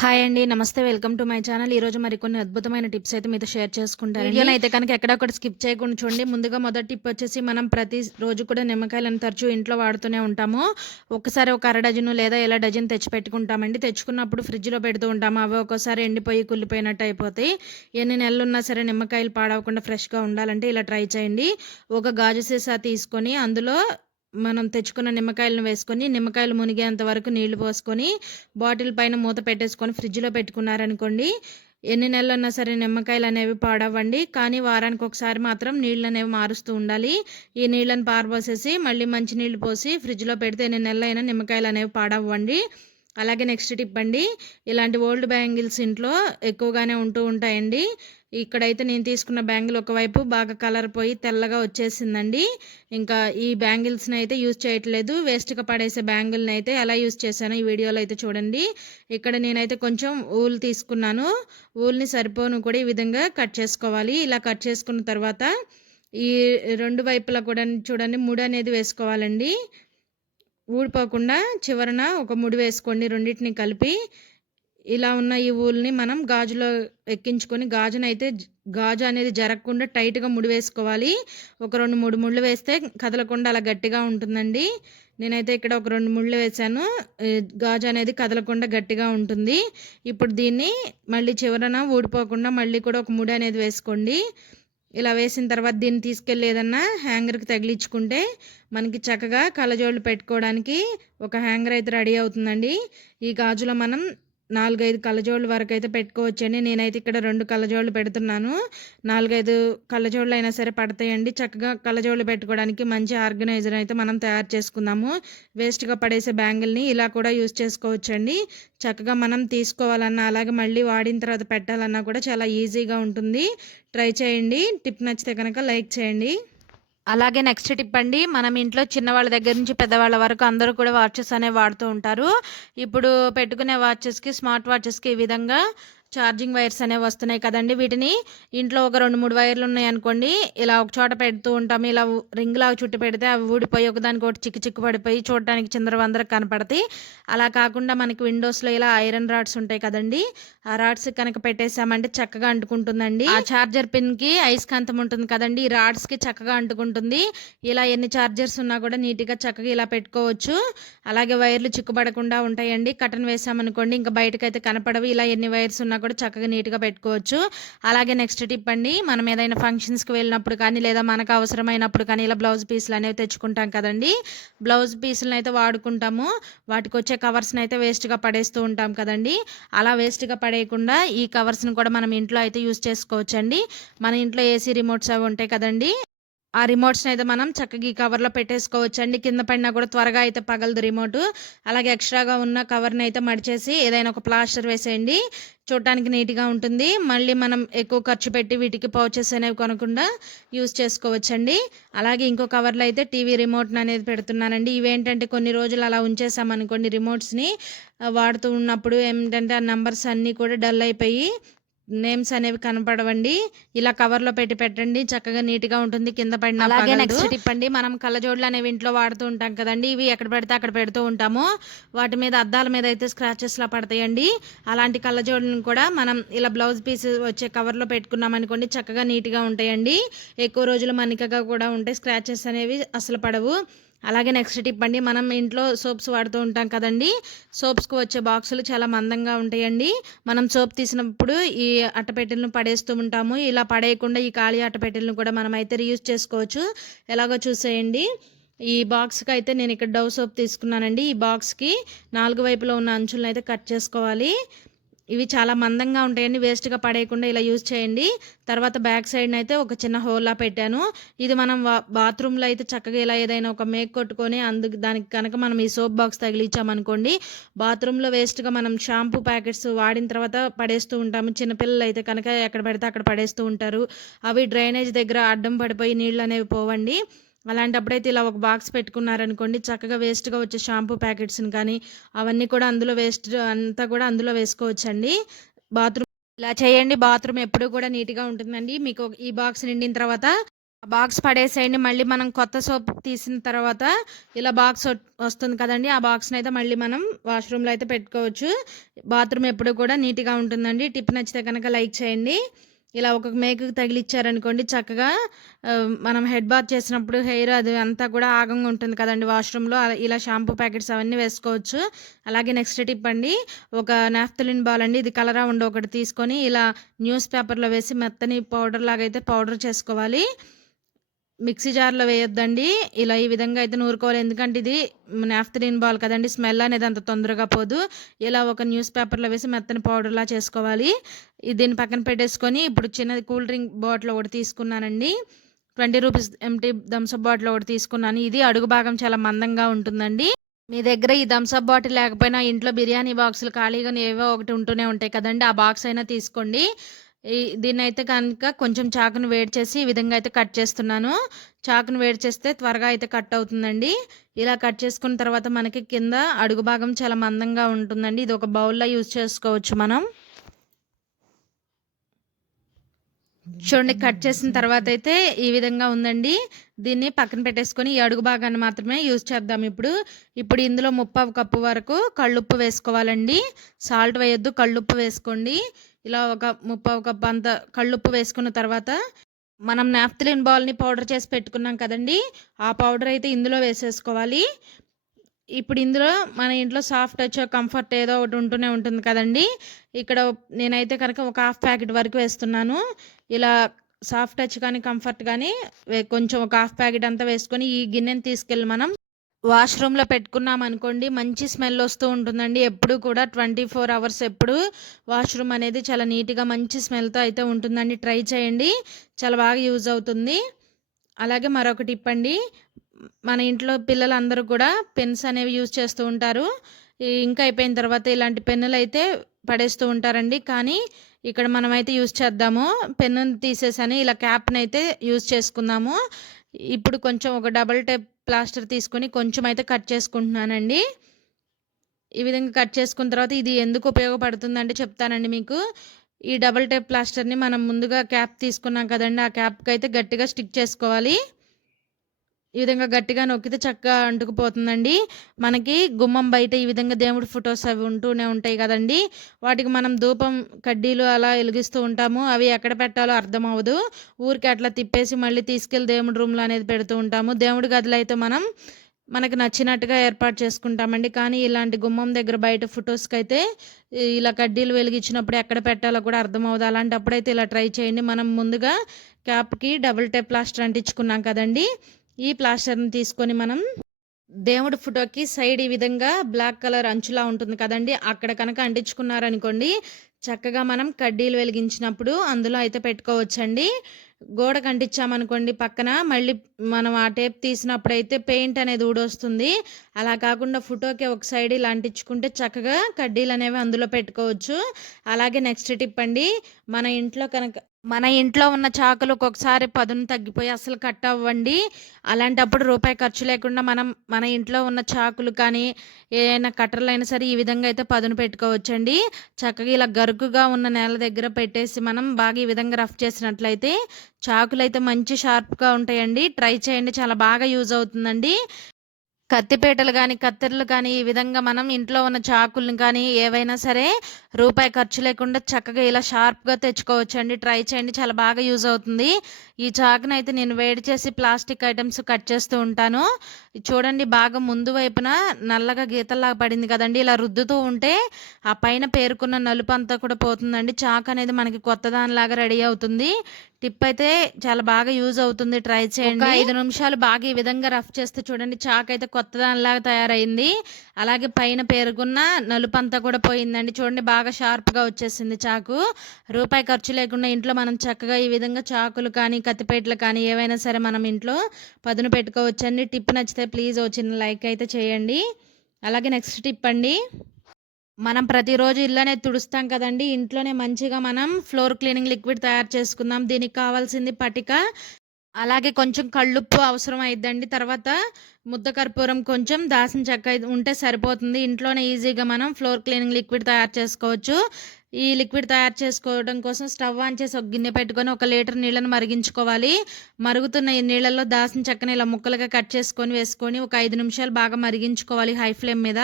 Hi అండి నమస్తే welcome to my channel. ఈ రోజు మరికొన్ని అద్భుతమైన టిప్స్ అయితే మీతో షేర్ చేసుకుంటాను వీడియోని అయితే కనుక ఎక్కడొక్కడ స్కిప్ చేయకుండా చూడండి. ముందుగా మొదటి టిప్ వచ్చేసి మనం ప్రతి రోజు కూడా నిమ్మకాయలను తరచూ ఇంట్లో వాడుతూనే ఉంటాము. ఒకసారి ఒక అర డజను లేదా ఇలా డజన్ తెచ్చి పెట్టుకుంటామండి తెచ్చుకున్నప్పుడు ఫ్రిడ్జ్లో పెడుతూ ఉంటాము. అవి ఒక్కోసారి ఎండిపోయి కుళ్ళిపోయినట్టు అయిపోతాయి. ఎన్ని నెలలు ఉన్నా సరే నిమ్మకాయలు పాడవకుండా ఫ్రెష్గా ఉండాలంటే ఇలా ట్రై చేయండి. ఒక గాజు సీసా తీసుకొని అందులో మనం తెచ్చుకున్న నిమ్మకాయలను వేసుకొని నిమ్మకాయలు మునిగేంత వరకు నీళ్ళు పోసుకొని బాటిల్ పైన మూత పెట్టేసుకొని ఫ్రిడ్జ్లో పెట్టుకున్నారనుకోండి ఎన్ని నెలలు ఉన్నా సరే నిమ్మకాయలు అనేవి పాడవ్వండి. కానీ వారానికి ఒకసారి మాత్రం నీళ్ళు అనేవి మారుస్తూ ఉండాలి. ఈ నీళ్ళని పారబోసేసి మళ్ళీ మంచి నీళ్ళు పోసి ఫ్రిడ్జ్లో పెడితే ఎన్ని నెలలైనా నిమ్మకాయలు అనేవి పాడవ్వండి. అలాగే నెక్స్ట్ టిప్ అండి ఇలాంటి ఓల్డ్ బ్యాంగిల్స్ ఇంట్లో ఎక్కువగానే ఉంటూ ఉంటాయండి. ఇక్కడైతే నేను తీసుకున్న బ్యాంగిల్ ఒకవైపు బాగా కలర్ పోయి తెల్లగా వచ్చేసిందండి. ఇంకా ఈ బ్యాంగిల్స్ని అయితే యూజ్ చేయట్లేదు. వేస్ట్గా పడేసే బ్యాంగిల్ని అయితే ఎలా యూజ్ చేశానో ఈ వీడియోలో అయితే చూడండి. ఇక్కడ నేనైతే కొంచెం ఊల్ తీసుకున్నాను. ఊల్ని సరిపోను కూడా ఈ విధంగా కట్ చేసుకోవాలి. ఇలా కట్ చేసుకున్న తర్వాత ఈ రెండు వైపులా కూడా చూడండి ముడి అనేది వేసుకోవాలండి. ఊడిపోకుండా చివరన ఒక ముడి వేసుకోండి. రెండింటిని కలిపి ఇలా ఉన్న ఈ ఊల్ని మనం గాజులో ఎక్కించుకొని గాజునైతే గాజు అనేది జరగకుండా టైట్గా ముడి వేసుకోవాలి. ఒక రెండు మూడు ముళ్ళు వేస్తే కదలకుండా అలా గట్టిగా ఉంటుందండి. నేనైతే ఇక్కడ ఒక రెండు ముళ్ళు వేసాను. గాజు అనేది కదలకుండా గట్టిగా ఉంటుంది. ఇప్పుడు దీన్ని మళ్ళీ చివరన ఊడిపోకుండా మళ్ళీ కూడా ఒక ముడి అనేది వేసుకోండి. ఇలా వేసిన తర్వాత దీన్ని తీసుకెళ్ళి ఏదన్నా హ్యాంగర్కి తగిలించుకుంటే మనకి చక్కగా కళ్ళజోళ్ళు పెట్టుకోవడానికి ఒక హ్యాంగర్ అయితే రెడీ అవుతుందండి. ఈ గాజులో మనం నాలుగైదు కళ్ళజోళ్ళ వరకు అయితే పెట్టుకోవచ్చండి. నేనైతే ఇక్కడ రెండు కళ్ళజోళ్ళు పెడుతున్నాను. నాలుగైదు కళ్ళజోళ్ళు అయినా సరే పడతాయండి. చక్కగా కళ్ళజోళ్ళు పెట్టుకోవడానికి మంచి ఆర్గనైజర్ అయితే మనం తయారు చేసుకుందాము. వేస్ట్గా పడేసే బ్యాంగిల్ని ఇలా కూడా యూజ్ చేసుకోవచ్చండి. చక్కగా మనం తీసుకోవాలన్నా అలాగే మళ్ళీ వాడిన తర్వాత పెట్టాలన్నా కూడా చాలా ఈజీగా ఉంటుంది. ట్రై చేయండి. టిప్ నచ్చితే కనుక లైక్ చేయండి. అలాగే నెక్స్ట్ టిప్ అండి మనం ఇంట్లో చిన్నవాళ్ళ దగ్గర నుంచి పెద్దవాళ్ళ వరకు అందరూ కూడా వాచెస్ అనేవి వాడుతూ ఉంటారు. ఇప్పుడు పెట్టుకునే వాచెస్కి స్మార్ట్ వాచెస్కి ఈ విధంగా ఛార్జింగ్ వైర్స్ అనేవి వస్తున్నాయి కదండి. వీటిని ఇంట్లో ఒక రెండు మూడు వైర్లు ఉన్నాయి అనుకోండి. ఇలా ఒక చోట పెడుతూ ఉంటాం. ఇలా రింగ్ లాగా చుట్టి పెడితే అవి ఊడిపోయి ఒకదానికి ఒకటి చిక్కు చిక్కు పడిపోయి చూడటానికి చిందరవందర కనపడతాయి. అలా కాకుండా మనకి విండోస్లో ఇలా ఐరన్ రాడ్స్ ఉంటాయి కదండి. ఆ రాడ్స్ కనుక పెట్టేసామంటే చక్కగా అంటుకుంటుందండి. ఆ ఛార్జర్ పిన్కి ఐస్కాంతం ఉంటుంది కదండి. ఈ రాడ్స్కి చక్కగా అంటుకుంటుంది. ఇలా ఎన్ని ఛార్జర్స్ ఉన్నా కూడా నీట్గా చక్కగా ఇలా పెట్టుకోవచ్చు. అలాగే వైర్లు చిక్కుపడకుండా ఉంటాయండి. కటన్ వేసామనుకోండి ఇంకా బయటకైతే కనపడవు. ఇలా ఎన్ని వైర్స్ ఉన్నా కూడా చక్కగా నీట్గా పెట్టుకోవచ్చు. అలాగే నెక్స్ట్ టిప్ అండి మనం ఏదైనా ఫంక్షన్స్కి వెళ్ళినప్పుడు కానీ లేదా మనకు అవసరమైనప్పుడు కానీ ఇలా బ్లౌజ్ పీసులు అనేవి తెచ్చుకుంటాం కదండి. బ్లౌజ్ పీసులను అయితే వాడుకుంటాము. వాటికి వచ్చే కవర్స్ని అయితే వేస్ట్గా పడేస్తూ ఉంటాం కదండి. అలా వేస్ట్గా పడేయకుండా ఈ కవర్స్ని కూడా మనం ఇంట్లో అయితే యూస్ చేసుకోవచ్చండి. మన ఇంట్లో ఏసీ రిమోట్స్ అవి ఉంటాయి కదండి. ఆ రిమోట్స్ని అయితే మనం చక్కగా ఈ కవర్లో పెట్టేసుకోవచ్చు అండి కింద పడినా కూడా త్వరగా అయితే పగలదు రిమోట్ అలాగే ఎక్స్ట్రాగా ఉన్న కవర్ని అయితే మడిచేసి ఏదైనా ఒక ప్లాస్టర్ వేసేయండి. చూడటానికి నీట్గా ఉంటుంది. మళ్ళీ మనం ఎక్కువ ఖర్చు పెట్టి వీటికి పౌచెస్ అనేవి కొనకుండా యూస్ చేసుకోవచ్చండి. అలాగే ఇంకో కవర్లో అయితే టీవీ రిమోట్ అనేది పెడుతున్నానండి. ఇవేంటంటే కొన్ని రోజులు అలా ఉంచేసామనుకోండి రిమోట్స్ని వాడుతూ ఉన్నప్పుడు ఏంటంటే ఆ నంబర్స్ అన్నీ కూడా డల్ అయిపోయి నేమ్స్ అనేవి కనపడవండి. ఇలా కవర్లో పెట్టి పెట్టండి. చక్కగా నీట్గా ఉంటుంది. కింద పడిన అలాగే నెక్స్ట్ టిప్ అండి మనం కళ్ళజోడ్లు అనేవి ఇంట్లో వాడుతూ ఉంటాం కదండి. ఇవి ఎక్కడ పెడితే అక్కడ పెడుతూ ఉంటాము. వాటి మీద అద్దాల మీద అయితే స్క్రాచెస్ లా పడతాయండి. అలాంటి కళ్ళజోడ్లను కూడా మనం ఇలా బ్లౌజ్ పీస్ వచ్చే కవర్లో పెట్టుకున్నాం అనుకోండి చక్కగా నీట్గా ఉంటాయండి. ఎక్కువ రోజులు మన్నికగా కూడా ఉంటాయి స్క్రాచెస్ అనేవి అసలు పడవు. అలాగే నెక్స్ట్ టిప్ అండి మనం ఇంట్లో సోప్స్ వాడుతూ ఉంటాం కదండి. సోప్స్కి వచ్చే బాక్సులు చాలా మందంగా ఉంటాయండి. మనం సోప్ తీసినప్పుడు ఈ అట్టపెట్టెలను పడేస్తూ ఉంటాము. ఇలా పడేయకుండా ఈ ఖాళీ అట్టపెట్టెలను కూడా మనం అయితే రీయూజ్ చేసుకోవచ్చు. ఎలాగో చూసేయండి. ఈ బాక్స్కి అయితే నేను ఇక్కడ డవ్ సోప్ తీసుకున్నానండి. ఈ బాక్స్కి నాలుగు వైపులో ఉన్న అంచులను అయితే కట్ చేసుకోవాలి. ఇవి చాలా మందంగా ఉంటాయండి వేస్ట్గా పడేయకుండా ఇలా యూజ్ చేయండి. తర్వాత బ్యాక్ సైడ్ అయితే ఒక చిన్న హోల్లా పెట్టాను. ఇది మనం బాత్రూంలో అయితే చక్కగా ఇలా ఏదైనా ఒక మేక్ కొట్టుకొని అందుకు దానికి కనుక మనం ఈ సోప్ బాక్స్ తగిలించామనుకోండి బాత్రూంలో వేస్ట్గా మనం షాంపూ ప్యాకెట్స్ వాడిన తర్వాత పడేస్తూ ఉంటాము. చిన్నపిల్లలు అయితే కనుక ఎక్కడ పెడితే అక్కడ పడేస్తూ ఉంటారు. అవి డ్రైనేజ్ దగ్గర అడ్డం పడిపోయి నీళ్ళు అనేవి పోవండి. అలాంటప్పుడైతే ఇలా ఒక బాక్స్ పెట్టుకున్నారనుకోండి చక్కగా వేస్ట్గా వచ్చే షాంపూ ప్యాకెట్స్ని కానీ అవన్నీ కూడా అందులో వేస్ట్ అంతా కూడా అందులో వేసుకోవచ్చండి. బాత్రూమ్ ఇలా చేయండి. బాత్రూమ్ ఎప్పుడు కూడా నీట్గా ఉంటుందండి. మీకు ఈ బాక్స్ నిండిన తర్వాత బాక్స్ పడేసేయండి. మళ్ళీ మనం కొత్త సోప్ తీసిన తర్వాత ఇలా బాక్స్ వస్తుంది కదండి. ఆ బాక్స్ని అయితే మళ్ళీ మనం వాష్రూమ్లో అయితే పెట్టుకోవచ్చు. బాత్రూమ్ ఎప్పుడు కూడా నీట్గా ఉంటుందండి. టిప్ నచ్చితే కనుక లైక్ చేయండి. ఇలా ఒక మేకకు తగిలిచ్చారనుకోండి చక్కగా మనం హెడ్ బాత్ చేసినప్పుడు హెయిర్ అది అంతా కూడా ఆగంగా ఉంటుంది కదండి వాష్రూమ్లో. అలా- ఇలా షాంపూ ప్యాకెట్స్ అవన్నీ వేసుకోవచ్చు. అలాగే నెక్స్ట్ టిప్ అండి ఒక నాఫ్తలిన్ బాల్ అండి ఇది కలరా ఉండి ఒకటి తీసుకొని ఇలా న్యూస్ పేపర్లో వేసి మెత్తని పౌడర్ లాగా అయితే పౌడర్ చేసుకోవాలి. మిక్సీ జార్లో వేయొద్దండి. ఇలా ఈ విధంగా అయితే నూరుకోవాలి. ఎందుకంటే ఇది నాఫ్తలిన్ బాల్ కదండి. స్మెల్ అనేది అంత తొందరగా పోదు. ఇలా ఒక న్యూస్ పేపర్లో వేసి మెత్తని పౌడర్లా చేసుకోవాలి. దీన్ని పక్కన పెట్టేసుకొని ఇప్పుడు చిన్నది కూల్ డ్రింక్ బాటిల్ ఒకటి తీసుకున్నానండి. Twenty rupees empty Thums Up bottle ఒకటి తీసుకున్నాను. ఇది అడుగు భాగం చాలా మందంగా ఉంటుందండి. మీ దగ్గర ఈ థమ్స్అప్ బాటిల్ లేకపోయినా ఇంట్లో బిర్యానీ బాక్సులు ఖాళీగా ఏవో ఒకటి ఉంటూనే ఉంటాయి కదండి. ఆ బాక్స్ అయినా తీసుకోండి. దీన్ని అయితే కనుక కొంచెం చాకును వేడి చేసి ఈ విధంగా అయితే కట్ చేస్తున్నాను. చాకును వేడి చేస్తే త్వరగా అయితే కట్ అవుతుందండి. ఇలా కట్ చేసుకున్న తర్వాత మనకి కింద అడుగు భాగం చాలా మందంగా ఉంటుందండి. ఇది ఒక బౌల్లో యూజ్ చేసుకోవచ్చు మనం. చూడండి కట్ చేసిన తర్వాత అయితే ఈ విధంగా ఉందండి. దీన్ని పక్కన పెట్టేసుకొని ఈ అడుగు భాగాన్ని మాత్రమే యూజ్ చేద్దాం ఇప్పుడు. ఇప్పుడు ఇందులో ముప్పావు కప్పు వరకు కళ్ళుప్పు వేసుకోవాలండి. సాల్ట్ వేయొద్దు కళ్ళుప్పు వేసుకోండి. ఇలా ఒక ముప్పై ఒక బంద కళ్ళుప్పు వేసుకున్న తర్వాత మనం నాఫ్తలిన్ బాల్ని పౌడర్ చేసి పెట్టుకున్నాం కదండి. ఆ పౌడర్ అయితే ఇందులో వేసేసుకోవాలి. ఇప్పుడు ఇందులో మన ఇంట్లో సాఫ్ట్ టచ్ కంఫర్ట్ ఏదో ఒకటి ఉంటూనే ఉంటుంది కదండి. ఇక్కడ నేనైతే కనుక ఒక హాఫ్ ప్యాకెట్ వరకు వేస్తున్నాను. ఇలా సాఫ్ట్ టచ్ కానీ కంఫర్ట్ కానీ కొంచెం ఒక హాఫ్ ప్యాకెట్ అంతా వేసుకొని ఈ గిన్నెని తీసుకెళ్ళి మనం వాష్రూమ్లో పెట్టుకున్నాం అనుకోండి మంచి స్మెల్ వస్తూ ఉంటుందండి. ఎప్పుడు కూడా ట్వంటీ ఫోర్ అవర్స్ ఎప్పుడు వాష్రూమ్ అనేది చాలా నీట్గా మంచి స్మెల్తో అయితే ఉంటుందండి. ట్రై చేయండి చాలా బాగా యూజ్ అవుతుంది. అలాగే మరొక టిప్ అండి మన ఇంట్లో పిల్లలందరూ కూడా పెన్స్ అనేవి యూజ్ చేస్తూ ఉంటారు. ఇంకా అయిపోయిన తర్వాత ఇలాంటి పెన్నులు అయితే పడేస్తూ ఉంటారండి. కానీ ఇక్కడ మనమైతే యూజ్ చేద్దాము. పెన్ను తీసేసని ఇలా క్యాప్ని అయితే యూజ్ చేసుకుందాము. ఇప్పుడు కొంచెం ఒక డబల్ టెప్ ప్లాస్టర్ తీసుకొని కొంచెం అయితే కట్ చేసుకుంటున్నానండి. ఈ విధంగా కట్ చేసుకున్న తర్వాత ఇది ఎందుకు ఉపయోగపడుతుందంటే చెప్తానండి మీకు. ఈ డబల్ టేప్ ప్లాస్టర్ని మనం ముందుగా క్యాప్ తీసుకున్నాం కదండి ఆ క్యాప్కి అయితే గట్టిగా స్టిక్ చేసుకోవాలి. ఈ విధంగా గట్టిగా నొక్కితే చక్కగా అంటుకుపోతుందండి. మనకి గుమ్మం బయట ఈ విధంగా దేవుడి ఫొటోస్ అవి ఉంటూనే ఉంటాయి కదండి. వాటికి మనం ధూపం కడ్డీలు అలా వెలిగిస్తూ ఉంటాము. అవి ఎక్కడ పెట్టాలో అర్థం అవ్వదు ఊరికి అట్లా తిప్పేసి మళ్ళీ తీసుకెళ్ళి దేవుడి రూమ్లో అనేది పెడుతూ ఉంటాము. దేవుడి గదిలో అయితే మనం మనకు నచ్చినట్టుగా ఏర్పాటు చేసుకుంటామండి. కానీ ఇలాంటి గుమ్మం దగ్గర బయట ఫొటోస్కి అయితే ఇలా కడ్డీలు వెలిగించినప్పుడు ఎక్కడ పెట్టాలో కూడా అర్థం అవ్వదు అలాంటప్పుడైతే ఇలా ట్రై చేయండి. మనం ముందుగా క్యాప్కి డబుల్ టెప్ ప్లాస్టర్ అంటించుకున్నాం కదండి. ఈ ప్లాస్టర్ని తీసుకొని మనం దేవుడి ఫోటోకి సైడ్ ఈ విధంగా బ్లాక్ కలర్ అంచులా ఉంటుంది కదండి. అక్కడ కనుక అంటించుకున్నారనుకోండి చక్కగా మనం కడ్డీలు వెలిగించినప్పుడు అందులో అయితే పెట్టుకోవచ్చండి. గోడకు అంటించామనుకోండి పక్కన మళ్ళీ మనం ఆ టేప్ తీసినప్పుడు అయితే పెయింట్ అనేది ఊడొస్తుంది. అలా కాకుండా ఫోటోకి ఒక సైడ్ ఇలా అంటించుకుంటే చక్కగా కడ్డీలు అనేవి అందులో పెట్టుకోవచ్చు. అలాగే నెక్స్ట్ టిప్ అండి మన ఇంట్లో కనుక మన ఇంట్లో ఉన్న చాకులు ఒక్కొక్కసారి పదును తగ్గిపోయి అసలు కట్ అవ్వండి. అలాంటప్పుడు రూపాయి ఖర్చు లేకుండా మనం మన ఇంట్లో ఉన్న చాకులు కానీ ఏదైనా కట్టర్లు అయినా సరే ఈ విధంగా అయితే పదును పెట్టుకోవచ్చండి. చక్కగా ఇలా గరుకుగా ఉన్న నేల దగ్గర పెట్టేసి మనం బాగా ఈ విధంగా రఫ్ చేసినట్లయితే చాకులు అయితే మంచి షార్ప్గా ఉంటాయండి. ట్రై చేయండి చాలా బాగా యూజ్ అవుతుందండి. కత్తిపేటలు కానీ కత్తెరలు కానీ ఈ విధంగా మనం ఇంట్లో ఉన్న చాకులను కానీ ఏవైనా సరే రూపాయి ఖర్చు లేకుండా చక్కగా ఇలా షార్ప్గా తెచ్చుకోవచ్చండి. ట్రై చేయండి. చాలా బాగా యూజ్ అవుతుంది. ఈ చాకుని అయితే నేను వేడి చేసి ప్లాస్టిక్ ఐటమ్స్ కట్ చేస్తూ ఉంటాను. చూడండి బాగా ముందు వైపున నల్లగా గీతల్లాగా పడింది కదండి. ఇలా రుద్దుతూ ఉంటే ఆ పైన పేరుకున్న నలుపు అంతా కూడా పోతుందండి. చాకు అనేది మనకి కొత్త దానిలాగా రెడీ అవుతుంది. టిప్ అయితే చాలా బాగా యూజ్ అవుతుంది. ట్రై చేయండి. ఐదు నిమిషాలు బాగా ఈ విధంగా రఫ్ చేస్తే చూడండి చాక్ అయితే కొత్త దానిలాగా తయారైంది. అలాగే పైన పేరుకున్న నలుపు అంతా కూడా పోయిందండి. చూడండి బాగా షార్ప్గా వచ్చేసింది చాకు. రూపాయి ఖర్చు లేకుండా ఇంట్లో మనం చక్కగా ఈ విధంగా చాకులు కానీ కత్తిపేటలు కానీ ఏవైనా సరే మనం ఇంట్లో పదును పెట్టుకోవచ్చండి. టిప్ నచ్చితే ప్లీజ్ ఓ చిన్న లైక్ అయితే చేయండి. అలాగే నెక్స్ట్ టిప్ అండి. మనం ప్రతిరోజు ఇళ్ళనే తుడుస్తాం కదండి. ఇంట్లోనే మంచిగా మనం ఫ్లోర్ క్లీనింగ్ లిక్విడ్ తయారు చేసుకుందాం. దీనికి కావాల్సింది పటిక. అలాగే కొంచెం కళ్ళుప్పు అవసరం అయిద్దండి. తర్వాత ముద్ద కర్పూరం కొంచెం దాసిన చెక్క ఉంటే సరిపోతుంది. ఇంట్లోనే ఈజీగా మనం ఫ్లోర్ క్లీనింగ్ లిక్విడ్ తయారు చేసుకోవచ్చు. ఈ లిక్విడ్ తయారు చేసుకోవడం కోసం స్టవ్ ఆన్ చేసి ఒక గిన్నె పెట్టుకొని ఒక లీటర్ నీళ్ళను మరిగించుకోవాలి. మరుగుతున్న ఈ నీళ్ళల్లో దాసిన చెక్కని ఇలా ముక్కలుగా కట్ చేసుకొని వేసుకొని ఒక ఐదు నిమిషాలు బాగా మరిగించుకోవాలి హై ఫ్లేమ్ మీద.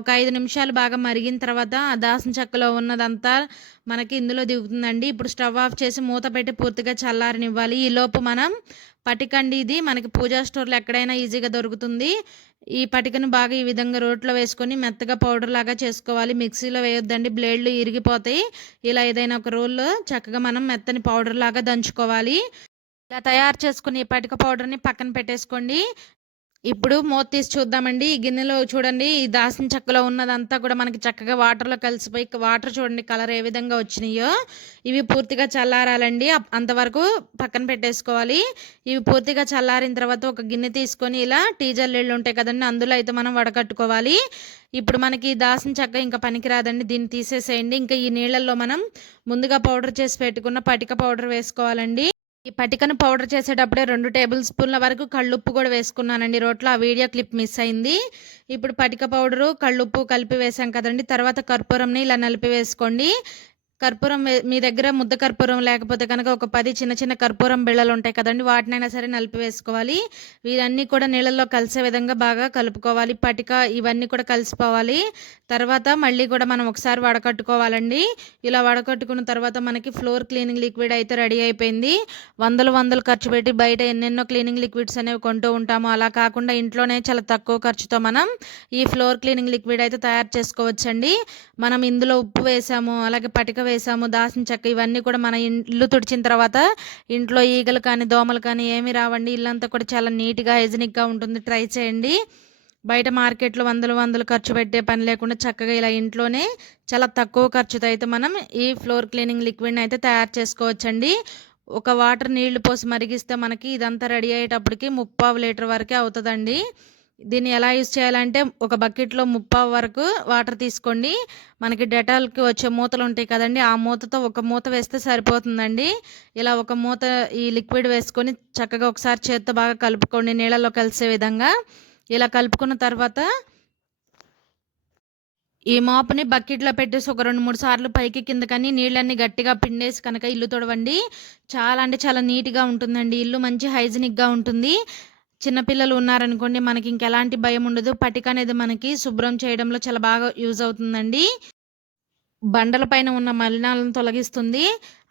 ఒక ఐదు నిమిషాలు బాగా మరిగిన తర్వాత ఆ దాసిన చెక్కలో ఉన్నదంతా మనకి ఇందులో దిగుతుందండి. ఇప్పుడు స్టవ్ ఆఫ్ చేసి మూత పెట్టి పూర్తిగా చల్లారనివ్వాలి. ఈ లోపు మనం పటికండి ఇది. మనకి పూజా స్టోర్లో ఎక్కడైనా ఈజీగా దొరుకుతుంది. ఈ పటికను బాగా ఈ విధంగా రోట్లో వేసుకొని మెత్తగా పౌడర్ లాగా చేసుకోవాలి. మిక్సీలో వేయొద్దండి. బ్లేడ్లు ఇరిగిపోతాయి. ఇలా ఏదైనా ఒక రోల్లో చక్కగా మనం మెత్తని పౌడర్ లాగా దంచుకోవాలి. ఇలా తయారు చేసుకుని ఈ పటిక పౌడర్ని పక్కన పెట్టేసుకోండి. ఇప్పుడు మూత తీసి చూద్దామండి. ఈ గిన్నెలో చూడండి ఈ దాసిన చెక్కలో ఉన్నదంతా కూడా మనకి చక్కగా వాటర్లో కలిసిపోయి వాటర్ చూడండి కలర్ ఏ విధంగా వచ్చినాయో. ఇవి పూర్తిగా చల్లారాలండి. అంతవరకు పక్కన పెట్టేసుకోవాలి. ఇవి పూర్తిగా చల్లారిన తర్వాత ఒక గిన్నె తీసుకొని ఇలా టీ జల్లెళ్ళు ఉంటాయి కదండి అందులో అయితే మనం వడకట్టుకోవాలి. ఇప్పుడు మనకి దాసిన చెక్క ఇంకా పనికిరాదండి. దీన్ని తీసేసేయండి. ఇంకా ఈ నీళ్ళల్లో మనం ముందుగా పౌడర్ చేసి పెట్టుకున్న పటిక పౌడర్ వేసుకోవాలండి. ఈ పటికను పౌడర్ చేసేటప్పుడే రెండు టేబుల్ స్పూన్ల వరకు కళ్ళుప్పు కూడా వేసుకున్నానండి. రోట్లో ఆ వీడియో క్లిప్ మిస్ అయింది. ఇప్పుడు పటిక పౌడరు కళ్ళుప్పు కలిపి వేసాం కదండి. తర్వాత కర్పూరంని ఇలా నలిపి వేసుకోండి. కర్పూరం మీ దగ్గర ముద్ద కర్పూరం లేకపోతే కనుక ఒక పది చిన్న చిన్న కర్పూరం బిళ్ళలు ఉంటాయి కదండి వాటినైనా సరే నలిపి వేసుకోవాలి వీరన్నీ కూడా నీళ్ళల్లో కలిసే విధంగా బాగా కలుపుకోవాలి. పటిక ఇవన్నీ కూడా కలిసిపోవాలి. తర్వాత మళ్ళీ కూడా మనం ఒకసారి వడకట్టుకోవాలండి. ఇలా వడకట్టుకున్న తర్వాత మనకి ఫ్లోర్ క్లీనింగ్ లిక్విడ్ అయితే రెడీ అయిపోయింది. వందలు వందలు ఖర్చు పెట్టి బయట ఎన్నెన్నో క్లీనింగ్ లిక్విడ్స్ అనేవి కొంటూ ఉంటాము. అలా కాకుండా ఇంట్లోనే చాలా తక్కువ ఖర్చుతో మనం ఈ ఫ్లోర్ క్లీనింగ్ లిక్విడ్ అయితే తయారు చేసుకోవచ్చండి. మనం ఇందులో ఉప్పు వేసాము అలాగే పటిక వేసాము దాసిన చెక్క ఇవన్నీ కూడా మన ఇల్లు తుడిచిన తర్వాత ఇంట్లో ఈగలు కానీ దోమలు కానీ ఏమీ రావండి. ఇల్లంతా కూడా చాలా నీట్గా హైజనిక్గా ఉంటుంది. ట్రై చేయండి. బయట మార్కెట్లో వందలు వందలు ఖర్చు పెట్టే పని లేకుండా చక్కగా ఇలా ఇంట్లోనే చాలా తక్కువ ఖర్చుతో అయితే మనం ఈ ఫ్లోర్ క్లీనింగ్ లిక్విడ్ని అయితే తయారు చేసుకోవచ్చండి. ఒక వాటర్ నీళ్ళు పోసి మరిగిస్తే మనకి ఇదంతా రెడీ అయ్యేటప్పటికి ముప్పావు లీటర్ వరకే అవుతుందండి. దీన్ని ఎలా యూజ్ చేయాలంటే ఒక బకెట్లో ముప్పా వరకు వాటర్ తీసుకోండి. మనకి డెటాల్కి వచ్చే మూతలు ఉంటాయి కదండి ఆ మూతతో ఒక మూత వేస్తే సరిపోతుందండి. ఇలా ఒక మూత ఈ లిక్విడ్ వేసుకొని చక్కగా ఒకసారి చేత్తో బాగా కలుపుకోండి నీళ్ళలో కలిసే విధంగా. ఇలా కలుపుకున్న తర్వాత ఈ మోపుని బకెట్లో పెట్టేసి ఒక రెండు మూడు సార్లు పైకి కింద కానీ నీళ్ళన్ని గట్టిగా పిండేసి కనుక ఇల్లు తొడవండి. చాలా అంటే చాలా నీట్గా ఉంటుందండి ఇల్లు మంచి హైజీనిక్గా ఉంటుంది. చిన్నపిల్లలు ఉన్నారనుకోండి మనకి ఇంకెలాంటి భయం ఉండదు. పటిక అనేది మనకి శుభ్రం చేయడంలో చాలా బాగా యూజ్ అవుతుందండి. బండల పైన ఉన్న మలినాలను తొలగిస్తుంది.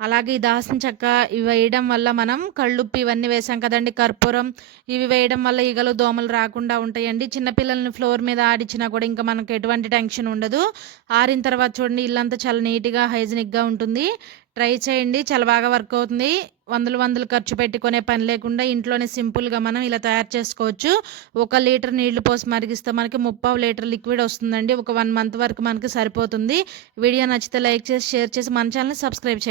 అలాగే ఈ దాసిన చెక్క ఇవి వేయడం వల్ల మనం కళ్ళుప్పు ఇవన్నీ వేసాం కదండి కర్పూరం ఇవి వేయడం వల్ల ఈగలు దోమలు రాకుండా ఉంటాయండి. చిన్నపిల్లల్ని ఫ్లోర్ మీద ఆడిచ్చినా కూడా ఇంకా మనకు ఎటువంటి టెన్షన్ ఉండదు. ఆరిన తర్వాత చూడండి ఇల్లంతా చాలా నీట్గా హైజీనిక్గా ఉంటుంది. ట్రై చేయండి. చాలా బాగా వర్క్ అవుతుంది. వందలు వందలు ఖర్చు పెట్టుకునే పని లేకుండా ఇంట్లోనే సింపుల్గా మనం ఇలా తయారు చేసుకోవచ్చు. ఒక లీటర్ నీళ్ళు పోసి మరిగిస్తే మనకి ముప్పావు లీటర్ లిక్విడ్ వస్తుందండి. ఒక వన్ మంత్ వరకు మనకి సరిపోతుంది. వీడియో నచ్చితే లైక్ చేసి షేర్ చేసి మన ఛానల్ని సబ్స్క్రైబ్ చేయండి.